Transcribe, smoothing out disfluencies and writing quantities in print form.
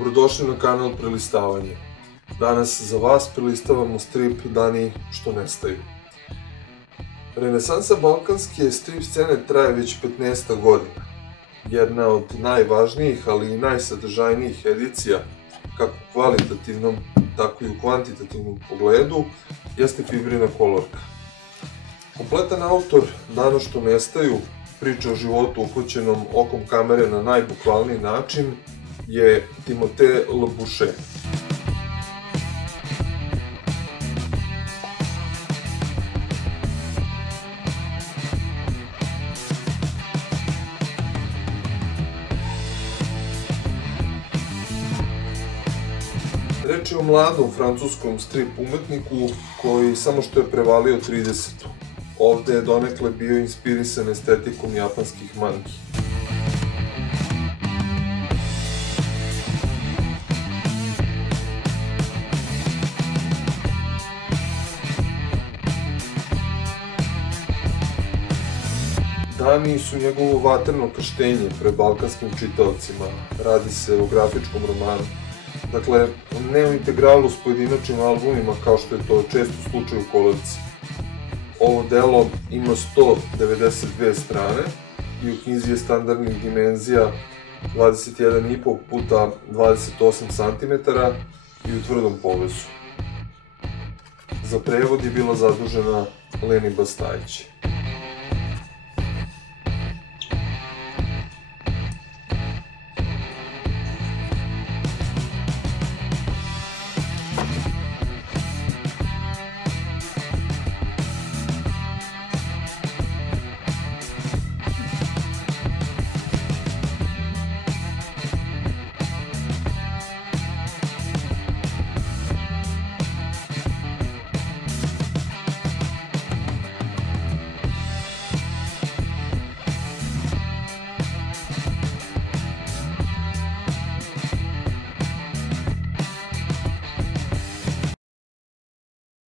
Dobrodošli na kanal Prelistavanje. Danas za vas prelistavamo strip Dani što nestaju. Renesansa balkanske strip scene traje već 15 godina. Jedna od najvažnijih, ali i najsadržajnijih edicija, kako u kvalitativnom, tako i u kvantitativnom pogledu, jeste Fibrina kolorka. Kompletan autor Dana što nestaju, priča o životu uhvaćenom okom kamere na najbukvalniji način, je Timothée Le Boucher. Reč je o mladom francuskom strip umetniku koji samo što je prevalio 30. Ovde je donekle bio inspirisan estetikom japanskih mangi. Dani su njegovo vatreno krštenje pred balkanskim čitaocima. Radi se o grafičkom romanu. Dakle, ne o integralu s pojedinačnim albumima kao što je to često slučaj u kolorci. Ovo delo ima 192 strane i u knjizi je standardnih dimenzija 21,5 puta 28 cm i u tvrdom povezu. Za prevod je bila zadužena Leni Bastajić.